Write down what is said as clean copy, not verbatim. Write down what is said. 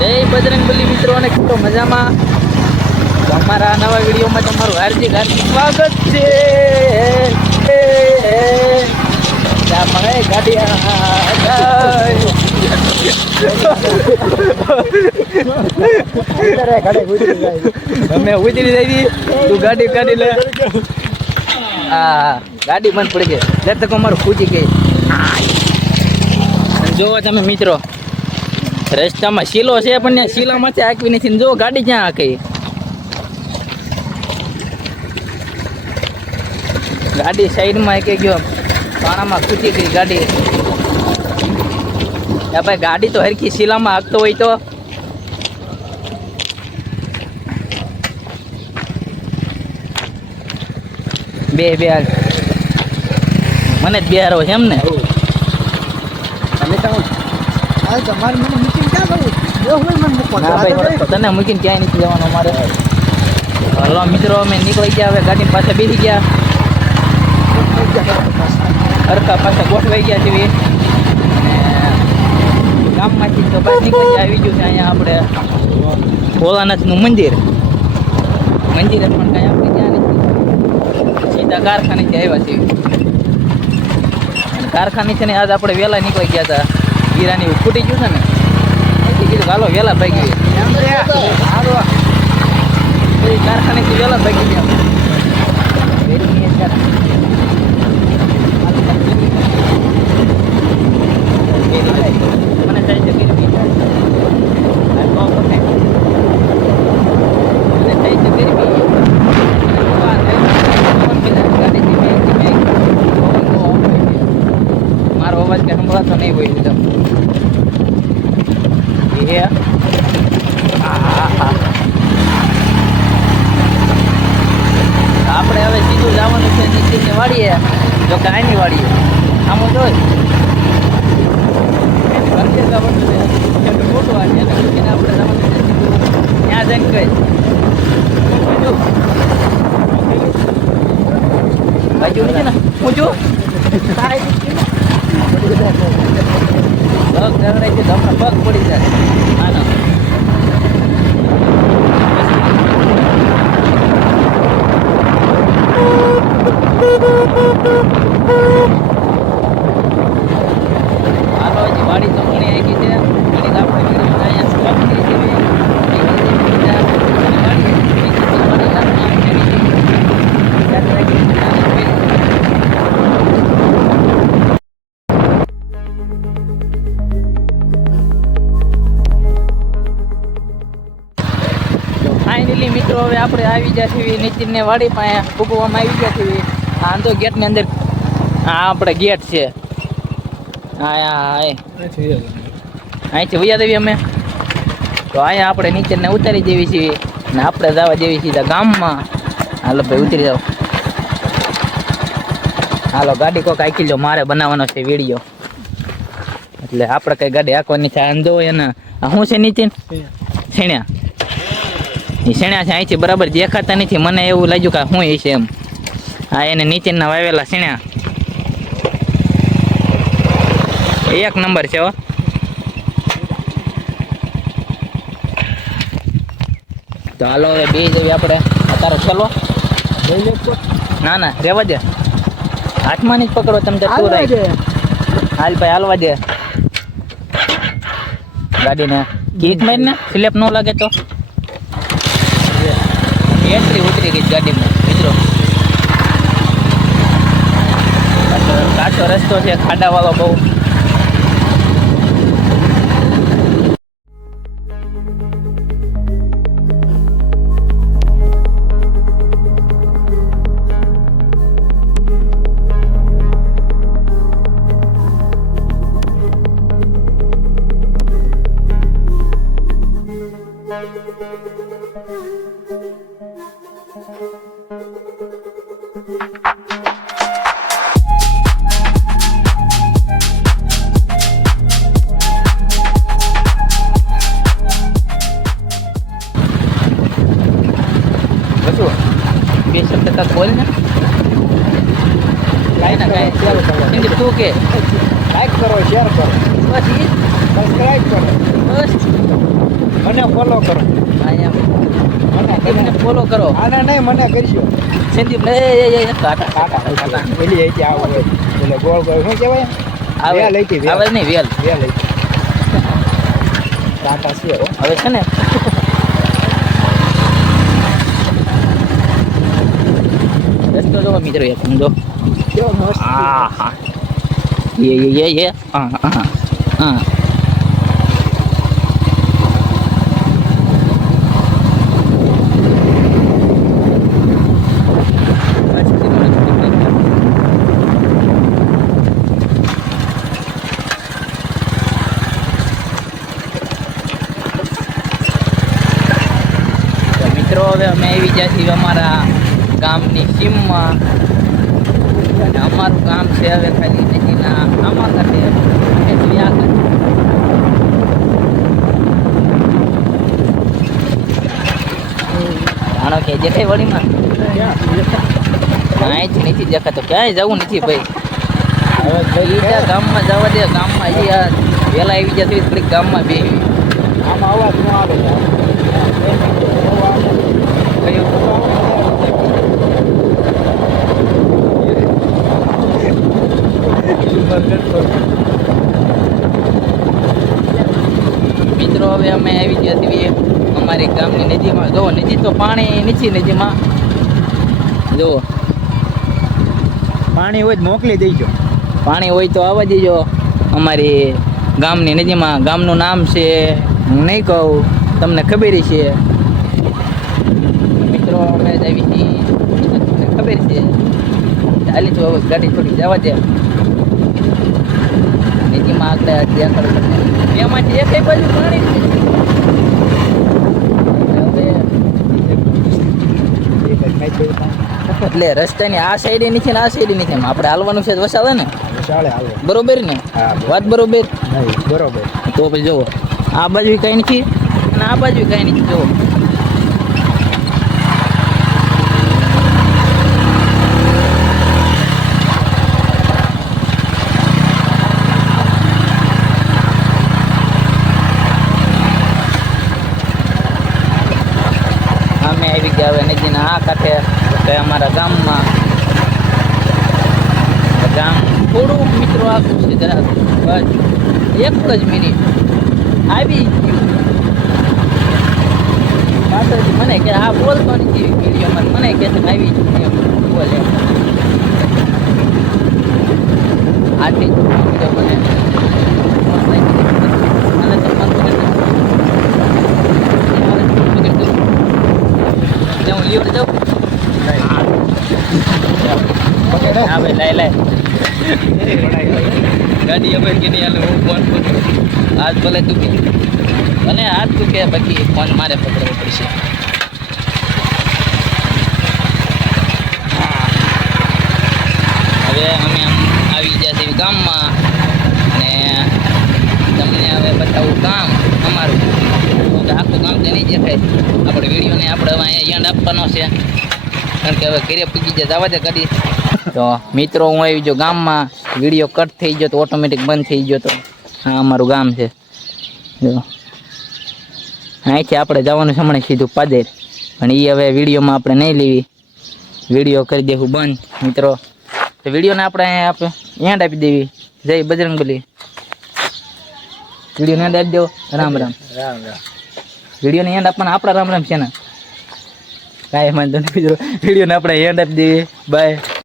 જય બજરંગબલી મિત્રો અને તો મજામાં અમારા નવા વિડીયોમાં તમારું હાર્દિક સ્વાગત છે. ગાડી અમે ઉતરી જઈ તું ગાડી કાઢી લે. હા ગાડી બંધ પડી ગઈ એટલે તો અમારું પૂછી ગઈ. જોવો તમે મિત્રો રસ્તામાં શીલો છે પણ ત્યાં શીલામાંથી આંકવી નથી. જો ગાડી ક્યાં આંકી. ગાડી સાઈડમાં આંકી ગયો પાણામાં ખૂટી ગઈ ગાડી. ભાઈ ગાડી તો હરખી શીલામાં હાંકતો હોય તો બે હાલ મને જ બિહારો છે એમ ને. તને મૂકીને ક્યાંય નથી જવાનું અમારે. હલો મિત્રો અમે નીકળી ગયા. હવે ગાડી પાસે બેસી ગયા. હરકા પાસે ગોઠવાઈ ગયા છીએ. ગામમાંથી તો બહાર નીકળી ગયા. આવી ગયું છે અહીંયા આપણે ભોળાનાથનું મંદિર. મંદિર પણ કાંઈ આપણે ત્યાં નથી. સીધા કારખાનેથી આવ્યા છીએ. કારખાનેથી ને આજ આપણે વહેલા નીકળી ગયા હતા. હીરાની ફૂટી ગયું છે ને કીધું હાલો વહેલા ભાગી કારખાનેથી વહેલા ભાગી ગયા. મને થાય છે ગરમી મારો અવાજ કે સંભળાતો નહીં હોય બધા. આપણે હવે સીધું જવાનું છે નીચે વાળીએ. જો કાંઈ નહીં વાળીએ આમ જોઈ મોટું વાળ છે આપણે જવાનું છે સીધું ત્યાં જઈને કઈ બાજુ નથી ને ઊંચું પગ ઝઘડાય છે તમને પગ પડી જાય. હા ના હાલો હજી વાડી તો ઘણી આવી છે. ઘણી આપણે અહીંયા સ્ટોપ કરી છે. ફાઇનલી મિત્રો હવે આપણે આવી ગયા છીએ નીતિનને વાડી પાસે ભૂગવામાં આવી ગયા છીએ. આ તો ગેટની અંદર આ આપણે ગેટ છે. અહીંથી વૈયા દેવી અમે તો અહીંયા આપણે નીચેને ઉતારી દેવી છીએ ને આપણે જવા દેવી છીએ ગામમાં. હાલો ભાઈ ઉતરી જાઓ. હાલો ગાડી કોક આંકી લો. મારે બનાવવાનો છે વિડીયો એટલે આપણે કઈ ગાડી આંકવાની છે. અંધો એને શું છે નીતિન શેણ્યા એ શેણ્યા છે. અહીંથી બરાબર દેખાતા નથી. મને એવું લાગ્યું કે શું એ છે એમ. હા એને નીચેના વાવેલા શેણ્યા એક નંબર છે હો. તો હાલો હવે બે જવી આપણે અત્યારે ચલો. ના ના રેવા દે હાથમાં જ પકડો તમે. તું રાખ હાલ ભાઈ હાલવા દે ગાડીને. કીક મારીને સ્લેપ ન લાગે તો એટલી ઉતરી ગઈ ગાડીમાં મિત્રો. કાચો રસ્તો છે ખાડા વાળો બહુ. બે શબ્દ કાંક બોલ ને. કાંઈ ના કાંઈ તું કે લાઈક કરો, શેર કરો, બસ સબસ્ક્રાઈબ કરો, બસ મને ફોલો કરો. મને ફોલો કરો. આને નહીં મને કરજો. સંદીપ કાટા પેલી અહીંથી આવો હોય એટલે ગોળ ગોળ શું કહેવાય આવે લઈતી આવે નહીં વેલ લઈતી ટાટા છે હો. હવે છે ને રસ્તો જો મિત્રો એક સમજો કેવો મસ્ત હા ये हाँ મિત્રો હવે અમે આવી ગયા છીએ અમારા ગામની સીમમાં અને અમારું ગામ છે હવે ખાલી નદીના આમાં કાંઠે જાણો કે દેખાય વળીમાં અહીંથી નથી દેખાતો ક્યાંય જવું નથી ભાઈ હવે બીજા ગામમાં જવા દે ગામમાં હજી વહેલા આવી જતી થોડીક ગામમાં બે આમાં અવાજ ન આવે મિત્રો હવે અમે આવી ગયા છીએ અમારી ગામની નદીમાં જુઓ નદી તો પાણી નીચી નદીમાં જુઓ પાણી હોય મોકલી દેજો પાણી હોય તો આવવા દેજો અમારી ગામની નદીમાં ગામનું નામ છે હું નહીં કહું તમને ખબર છે મિત્રો અમે જ આવી છીએ તમને ખબર છે ચાલી તો હવે ગાડી થોડી જવા દે નદીમાં આગળ એમાંથી એક બાજુ પાણી એટલે રસ્તાની આ સાઈડ નથી ને આ સાઈડ નથી આપણે હાલવાનું છે વસાવે ને બરોબર ને વાત બરોબર બરોબર તો પછી જુઓ આ બાજુ કઈ નથી અને આ બાજુ કઈ નથી જુઓ અમે આવી ગયા હવે નદીના આ કાંઠે અમારા ગામમાં ગામ થોડુંક મિત્રો આખું છે જરાક બસ એક જ મિનિટ આવી ગયું પાછળથી મને કે આ બોલતો નથી વિડીયોમાં મને કહે છે આવી ગયું એમ બોલે આથી મને હું લીવર જાઉં હા ભાઈ લાય ગાડી અમે કે નહીં હાલે હું ફોન કરું આજ ભલે તું કે અને આજ તું કે બાકી ફોન મારે પકડવો પડશે હવે અમે આમ આવી ગયા છીએ ગામમાં અને તમને હવે બતાવું ગામ અમારું આખું ગામ તો નહીં દેખાય આપણે વિડીયોને આપણે હવે અહીંયા એન્ડ આપવાનો છે કારણ કે હવે ઘરે પૂગી જાય જવા દે ગાડી તો મિત્રો હું આવી જો ગામમાં વિડીયો કટ થઈ ગયો તો ઓટોમેટિક બંધ થઈ ગયો તો હા અમારું ગામ છે જો અહીંથી આપણે જવાનું છે હમણાં સીધું પાદેર પણ એ હવે વિડીયોમાં આપણે નહીં લેવી વિડીયો કરી દેવું બંધ મિત્રો તો વિડીયોને આપણે એન્ડ આપી દેવી જય બજરંગબલી વિડીયોને એન્ડ આપી દેવો રામ રામ રામ રામ વિડીયોને એન્ડ આપવાના આપણા રામ રામ છે ને કાંઈ વાંધો નહીં વિડીયોને આપણે એન્ડ આપી દઈએ બાય